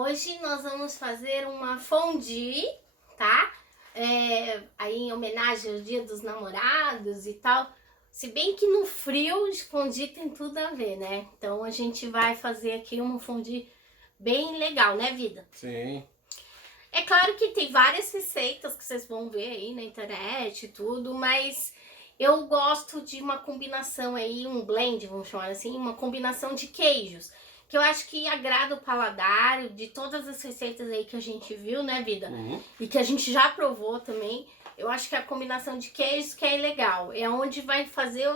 Hoje nós vamos fazer uma fondue, tá? Aí em homenagem ao Dia dos Namorados e tal. Se bem que no frio, fondue tem tudo a ver, né? Então a gente vai fazer aqui uma fondue bem legal, né, vida? Sim. É claro que tem várias receitas que vocês vão ver aí na internet e tudo, mas eu gosto de uma combinação aí, um blend, vamos chamar assim, uma combinação de queijos, que eu acho que agrada o paladar de todas as receitas aí que a gente viu, né, vida? E que a gente já provou também. Eu acho que a combinação de queijos que é legal, é onde vai fazer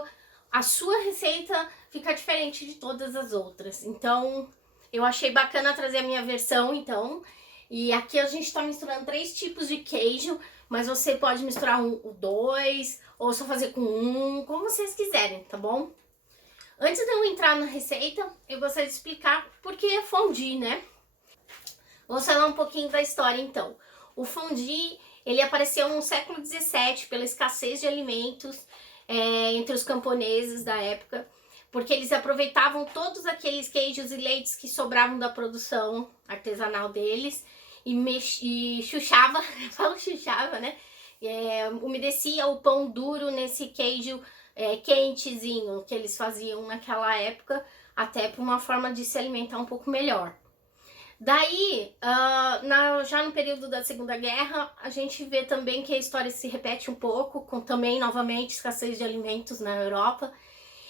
a sua receita ficar diferente de todas as outras. Então, eu achei bacana trazer a minha versão, então. E aqui a gente tá misturando 3 tipos de queijo, mas você pode misturar dois, ou só fazer com um, como vocês quiserem, tá bom? Antes de eu entrar na receita, eu gostaria de explicar por que é fondue, né? Vou falar um pouquinho da história, então. O fondue, ele apareceu no século XVII pela escassez de alimentos entre os camponeses da época, porque eles aproveitavam todos aqueles queijos e leites que sobravam da produção artesanal deles e chuchava, falo chuchava, né? Umedecia o pão duro nesse queijo quentezinho que eles faziam naquela época, até por uma forma de se alimentar um pouco melhor. Daí, já no período da Segunda Guerra, a gente vê também que a história se repete um pouco, com também, novamente, escassez de alimentos na Europa.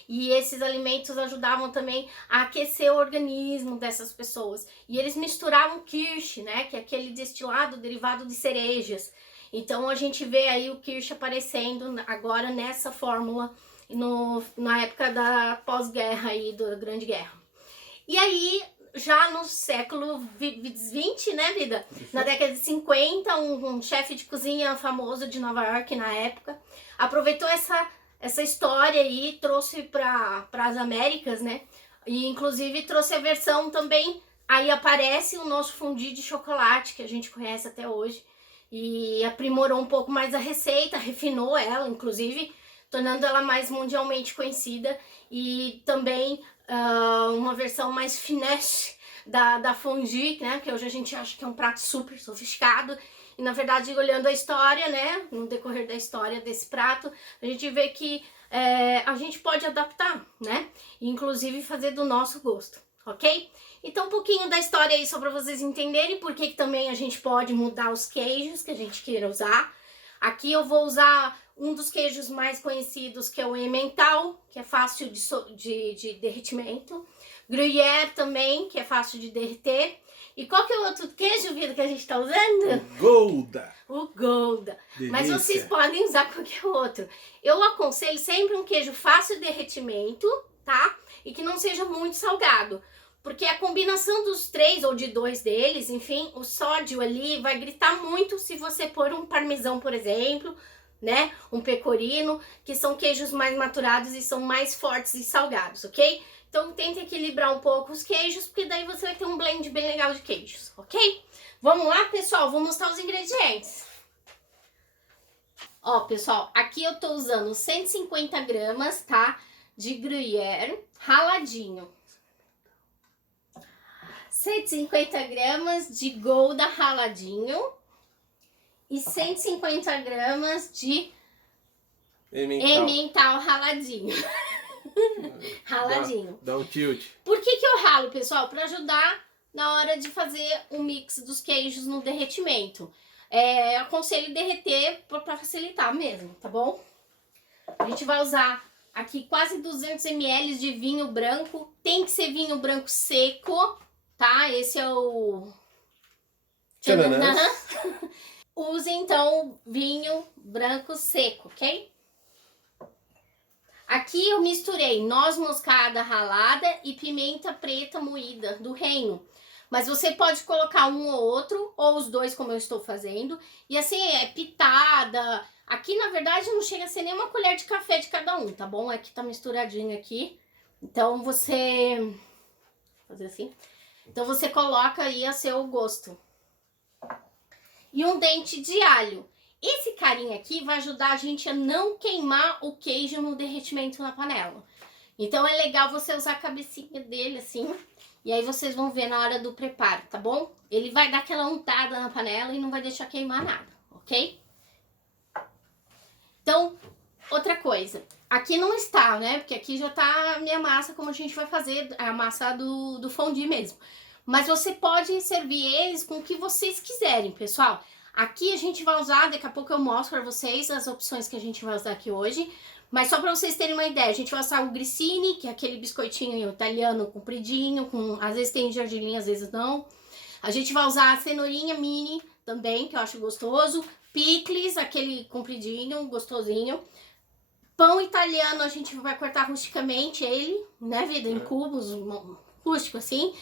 E esses alimentos ajudavam também a aquecer o organismo dessas pessoas. E eles misturavam kirsch, né, que é aquele destilado derivado de cerejas. Então a gente vê aí o kirsch aparecendo agora nessa fórmula na época da pós-guerra aí, da Grande Guerra. E aí, já no século XX, né, vida? Na década de 50, um chefe de cozinha famoso de Nova York na época aproveitou essa história aí, trouxe para as Américas, né? E inclusive trouxe a versão também. Aí aparece o nosso fondue de chocolate, que a gente conhece até hoje. E aprimorou um pouco mais a receita, refinou ela, inclusive, tornando ela mais mundialmente conhecida. E também uma versão mais finesse da fondue, né? Que hoje a gente acha que é um prato super sofisticado. E na verdade, olhando a história, né? No decorrer da história desse prato, a gente vê que a gente pode adaptar, né? E inclusive fazer do nosso gosto, ok? Então, um pouquinho da história aí só para vocês entenderem por que também a gente pode mudar os queijos que a gente queira usar. Aqui eu vou usar um dos queijos mais conhecidos, que é o emmental, que é fácil de derretimento. Gruyère também, que é fácil de derreter. E qual que é o outro queijo, vida, que a gente tá usando? O Gouda. O Gouda. Delícia. Mas vocês podem usar qualquer outro. Eu aconselho sempre um queijo fácil de derretimento, tá? E que não seja muito salgado. Porque a combinação dos 3 ou de 2 deles, enfim, o sódio ali vai gritar muito se você pôr um parmesão, por exemplo, né? Um pecorino, que são queijos mais maturados e são mais fortes e salgados, ok? Então tenta equilibrar um pouco os queijos, porque daí você vai ter um blend bem legal de queijos, ok? Vamos lá, pessoal? Vou mostrar os ingredientes. Ó, pessoal, aqui eu tô usando 150 gramas, tá? De gruyère raladinho. 150 gramas de Gouda raladinho. E 150 gramas de emmental raladinho. Raladinho. Dá um tilt. Por que eu ralo, pessoal? Para ajudar na hora de fazer o mix dos queijos no derretimento. Aconselho derreter para facilitar mesmo, tá bom? A gente vai usar aqui quase 200 ml de vinho branco. Tem que ser vinho branco seco, tá? Esse é o... Tchananã. Use então vinho branco seco, ok? Aqui eu misturei noz moscada ralada e pimenta preta moída do reino. Mas você pode colocar um ou outro, ou os dois, como eu estou fazendo. E assim, pitada. Aqui, na verdade, não chega a ser nem uma colher de café de cada um, tá bom? Aqui tá misturadinho aqui. Então, você... Vou fazer assim. Então, você coloca aí a seu gosto. E um dente de alho. Esse carinha aqui vai ajudar a gente a não queimar o queijo no derretimento na panela. Então é legal você usar a cabecinha dele assim, e aí vocês vão ver na hora do preparo, tá bom? Ele vai dar aquela untada na panela e não vai deixar queimar nada, ok? Então, outra coisa, aqui não está, né? Porque aqui já tá a minha massa, como a gente vai fazer, a massa do fondue mesmo. Mas você pode servir eles com o que vocês quiserem, pessoal. Aqui a gente vai usar, daqui a pouco eu mostro pra vocês as opções que a gente vai usar aqui hoje. Mas só pra vocês terem uma ideia, a gente vai usar o grissini, que é aquele biscoitinho italiano compridinho, às vezes tem gergelim, às vezes não. A gente vai usar a cenourinha mini também, que eu acho gostoso. Picles, aquele compridinho, gostosinho. Pão italiano, a gente vai cortar rusticamente ele, né, vida? Em cubos, rústico assim.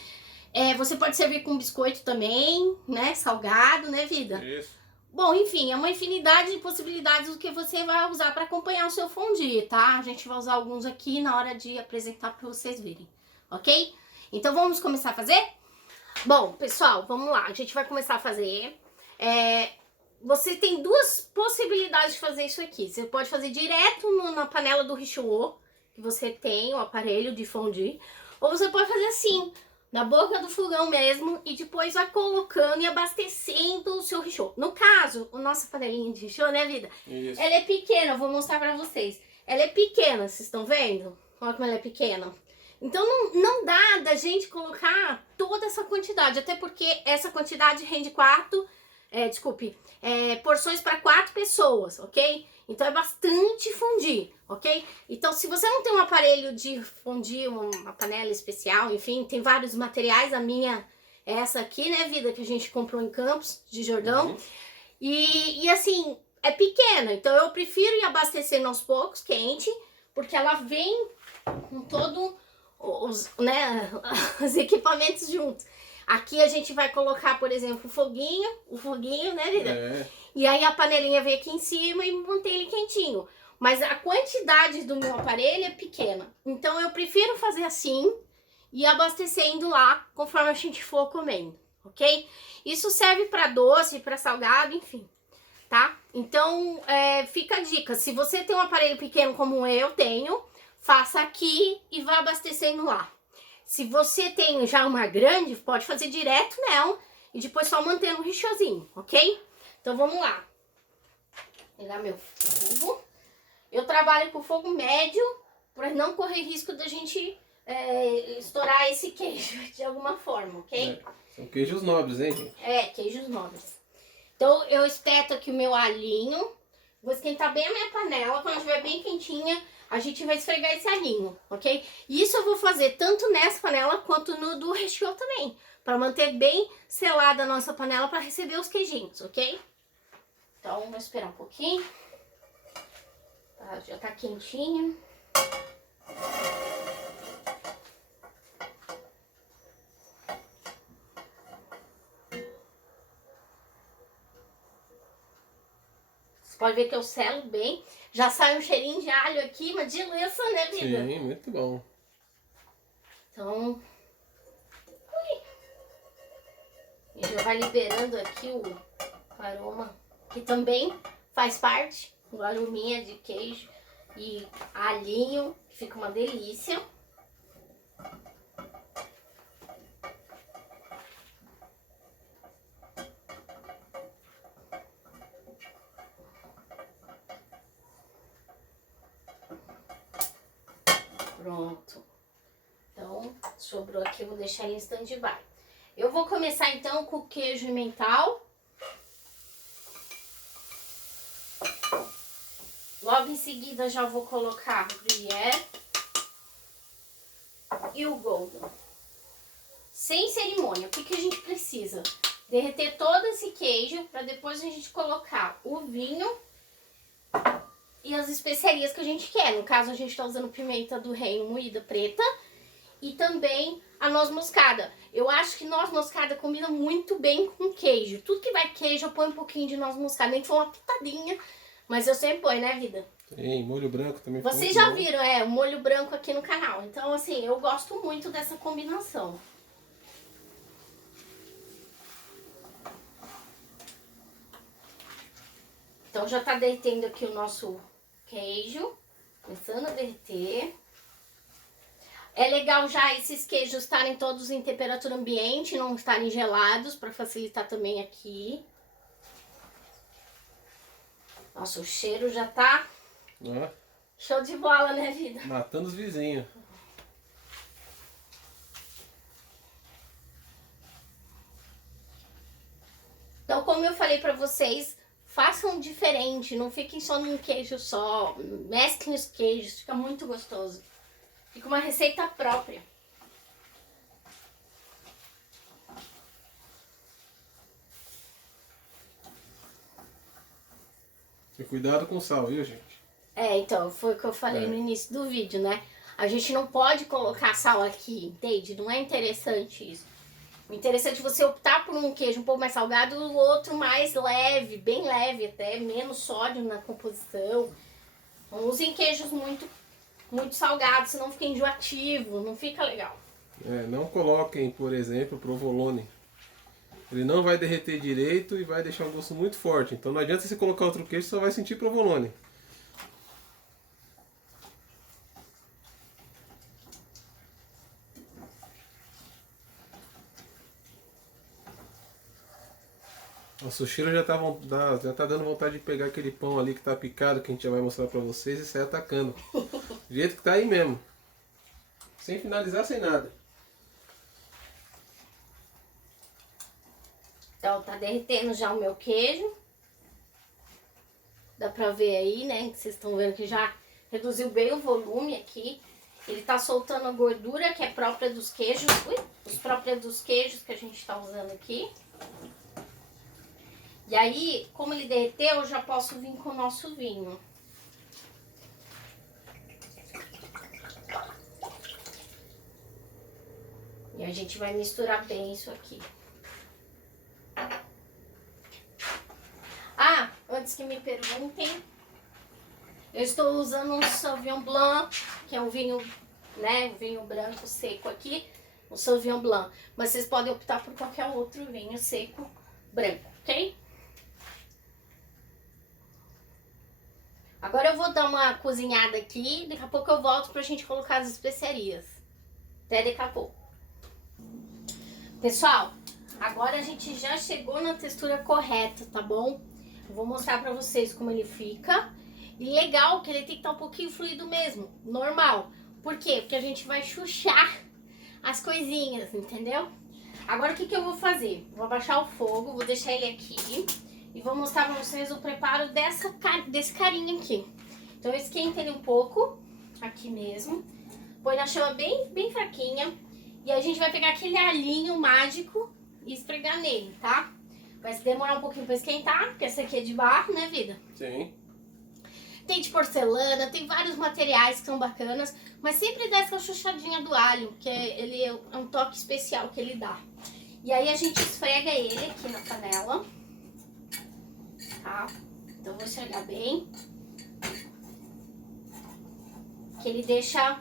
Você pode servir com biscoito também, né? Salgado, né, vida? Isso. Bom, enfim, é uma infinidade de possibilidades do que você vai usar para acompanhar o seu fondue, tá? A gente vai usar alguns aqui na hora de apresentar para vocês verem, ok? Então vamos começar a fazer? Bom, pessoal, vamos lá. A gente vai começar a fazer. Você tem duas possibilidades de fazer isso aqui. Você pode fazer direto na panela do Richelieu, que você tem o aparelho de fondue. Ou você pode fazer assim, na boca do fogão mesmo, e depois vai colocando e abastecendo o seu Richelieu. No caso, a nossa panelinha de Richelieu, né, vida? Isso. Ela é pequena, eu vou mostrar pra vocês. Ela é pequena, vocês estão vendo? Olha como ela é pequena. Então não dá da gente colocar toda essa quantidade, até porque essa quantidade rende porções para 4 pessoas, ok? Então é bastante fondue, ok? Então se você não tem um aparelho de fondue, uma panela especial, enfim, tem vários materiais, a minha é essa aqui, né, vida, que a gente comprou em Campos de Jordão. E assim, é pequena, então eu prefiro ir abastecendo aos poucos, quente, porque ela vem com todo os equipamentos juntos. Aqui a gente vai colocar, por exemplo, o foguinho, né, vida? E aí a panelinha vem aqui em cima e mantém ele quentinho. Mas a quantidade do meu aparelho é pequena. Então eu prefiro fazer assim e abastecendo lá conforme a gente for comendo, ok? Isso serve para doce, para salgado, enfim, tá? Então fica a dica. Se você tem um aparelho pequeno como eu tenho, faça aqui e vá abastecendo lá. Se você tem já uma grande, pode fazer direto nela e depois só mantendo o richiozinho, ok? Então vamos lá. Vou pegar meu fogo. Eu trabalho com fogo médio para não correr risco da gente estourar esse queijo de alguma forma, ok? São queijos nobres, hein, gente? Queijos nobres. Então eu espeto aqui o meu alhinho. Vou esquentar bem a minha panela, quando estiver bem quentinha, a gente vai esfregar esse alhinho, ok? E isso eu vou fazer tanto nessa panela quanto no do recheio também, para manter bem selada a nossa panela para receber os queijinhos, ok? Então, vou esperar um pouquinho. Já tá quentinho. Pode ver que eu selo bem. Já sai um cheirinho de alho aqui, uma delícia, né, vida? Sim, muito bom. Então, e já vai liberando aqui o aroma, que também faz parte, o arominha de queijo e alhinho, que fica uma delícia. Pronto. Então, sobrou aqui, eu vou deixar ele em stand-by. Eu vou começar então com o queijo emmental. Logo em seguida já vou colocar o gruyère e o golden. Sem cerimônia, o que a gente precisa? Derreter todo esse queijo para depois a gente colocar o vinho e as especiarias que a gente quer. No caso, a gente tá usando pimenta do reino moída preta e também a noz moscada. Eu acho que noz moscada combina muito bem com queijo. Tudo que vai queijo, eu ponho um pouquinho de noz moscada. Nem que for uma pitadinha, mas eu sempre ponho, né, vida? Tem molho branco também. Vocês já viram, o molho branco aqui no canal. Então, assim, eu gosto muito dessa combinação. Então, já tá derretendo aqui o nosso queijo. Começando a derreter. É legal já esses queijos estarem todos em temperatura ambiente, não estarem gelados, para facilitar também aqui. Nossa, o cheiro já tá show de bola, né, vida? Matando os vizinhos. Então, como eu falei pra vocês, façam diferente, não fiquem só num queijo só, mesclem os queijos, fica muito gostoso. Fica uma receita própria. E cuidado com o sal, viu, gente? Então, foi o que eu falei no início do vídeo, né? A gente não pode colocar sal aqui, entende? Não é interessante isso. O interessante é você optar por um queijo um pouco mais salgado e o outro mais leve, bem leve até, menos sódio na composição. Não usem queijos muito salgados, senão fica enjoativo, não fica legal. Não coloquem, por exemplo, provolone. Ele não vai derreter direito e vai deixar um gosto muito forte. Então não adianta você colocar outro queijo, você só vai sentir provolone. Nossa, o cheiro já tá dando vontade de pegar aquele pão ali que tá picado, que a gente já vai mostrar pra vocês, e sair atacando. Do jeito que tá aí mesmo. Sem finalizar, sem nada. Então tá derretendo já o meu queijo. Dá pra ver aí, né, que vocês estão vendo que já reduziu bem o volume aqui. Ele tá soltando a gordura que é própria dos queijos, própria dos queijos que a gente tá usando aqui. E aí, como ele derreteu, eu já posso vir com o nosso vinho. E a gente vai misturar bem isso aqui. Ah, antes que me perguntem, eu estou usando um Sauvignon Blanc, que é um vinho, né, um vinho branco seco aqui, um Sauvignon Blanc. Mas vocês podem optar por qualquer outro vinho seco branco, ok? Agora eu vou dar uma cozinhada aqui, daqui a pouco eu volto pra gente colocar as especiarias. Até daqui a pouco. Pessoal, agora a gente já chegou na textura correta, tá bom? Eu vou mostrar pra vocês como ele fica. E legal que ele tem que estar um pouquinho fluido mesmo, normal. Por quê? Porque a gente vai chuchar as coisinhas, entendeu? Agora o que eu vou fazer? Vou abaixar o fogo, vou deixar ele aqui. E vou mostrar pra vocês o preparo desse carinha aqui. Então eu esquento ele um pouco, aqui mesmo. Põe na chama bem fraquinha. E a gente vai pegar aquele alhinho mágico e esfregar nele, tá? Vai demorar um pouquinho pra esquentar, porque esse aqui é de barro, né, vida? Sim. Tem de porcelana, tem vários materiais que são bacanas. Mas sempre dá essa chuchadinha do alho, que ele é um toque especial que ele dá. E aí a gente esfrega ele aqui na panela. Tá? Então vou esfregar bem. Que ele deixa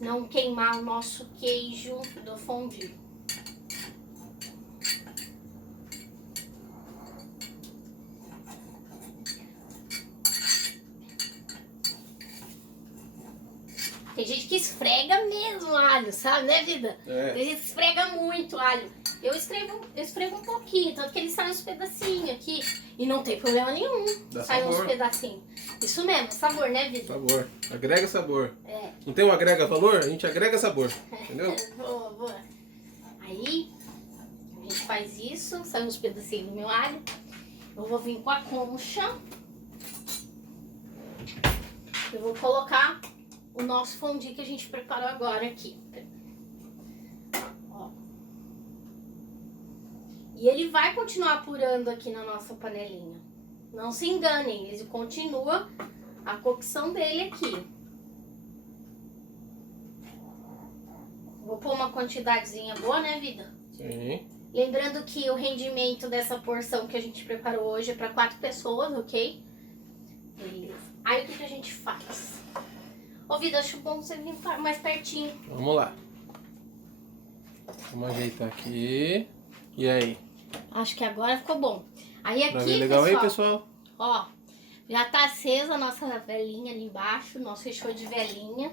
não queimar o nosso queijo do fondue. Tem gente que esfrega mesmo alho, sabe, né, vida? Tem gente que esfrega muito alho. Eu esfrego um pouquinho, tanto que ele sai uns pedacinhos aqui. E não tem problema nenhum. Sai uns pedacinhos. Isso mesmo, sabor, né, vida? Sabor. Agrega sabor. Não tem um agrega valor? A gente agrega sabor. Entendeu? Boa. Aí, a gente faz isso, sai uns pedacinhos do meu alho. Eu vou vir com a concha. Eu vou colocar o nosso fondue que a gente preparou agora aqui. Ó. E ele vai continuar apurando aqui na nossa panelinha. Não se enganem, ele continua a cocção dele aqui. Vou pôr uma quantidadezinha boa, né, vida? Sim. Lembrando que o rendimento dessa porção que a gente preparou hoje é para 4 pessoas, ok? Beleza. Aí o que a gente faz? Ô, vida, acho bom você vir mais pertinho. Vamos lá. Vamos ajeitar aqui. E aí? Acho que agora ficou bom. Aí aqui, Pra ver legal pessoal, aí, pessoal? Ó, já tá acesa a nossa velinha ali embaixo, nosso fechou de velinha.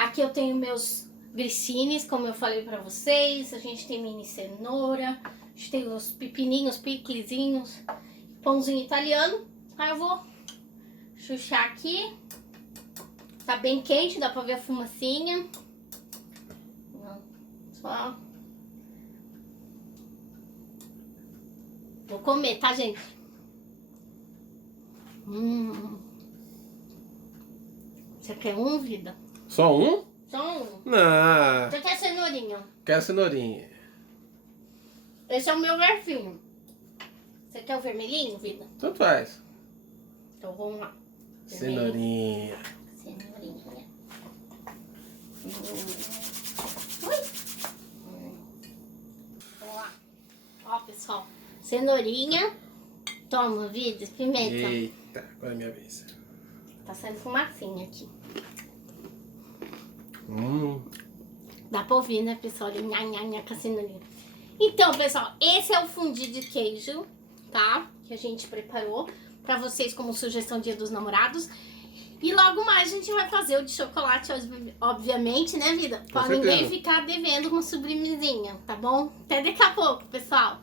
Aqui eu tenho meus grissines, como eu falei pra vocês. A gente tem mini cenoura. A gente tem os pepininhos, piclezinhos. Pãozinho italiano. Aí eu vou chuchar aqui. Tá bem quente, dá pra ver a fumacinha. Só. Vou comer, tá, gente? Você quer um, vida? Só um? Só um. Não. Você quer cenourinha? Quero cenourinha. Esse é o meu garfinho. Você quer o vermelhinho, vida? Tanto faz. Então vamos lá. Cenourinha. Cenourinha. Ui. Vamos lá. Ó, pessoal. Cenourinha. Toma, vida, experimenta. Eita, agora é minha vez. Tá saindo fumacinha aqui. Dá pra ouvir, né, pessoal? Nha, nha, nha, com a cenourinha. Então, pessoal, esse é o fundi de queijo, tá? Que a gente preparou pra vocês como sugestão Dia dos Namorados. E logo mais a gente vai fazer o de chocolate, obviamente, né, vida? Pra ninguém ficar devendo uma sobremesinha, tá bom? Até daqui a pouco, pessoal.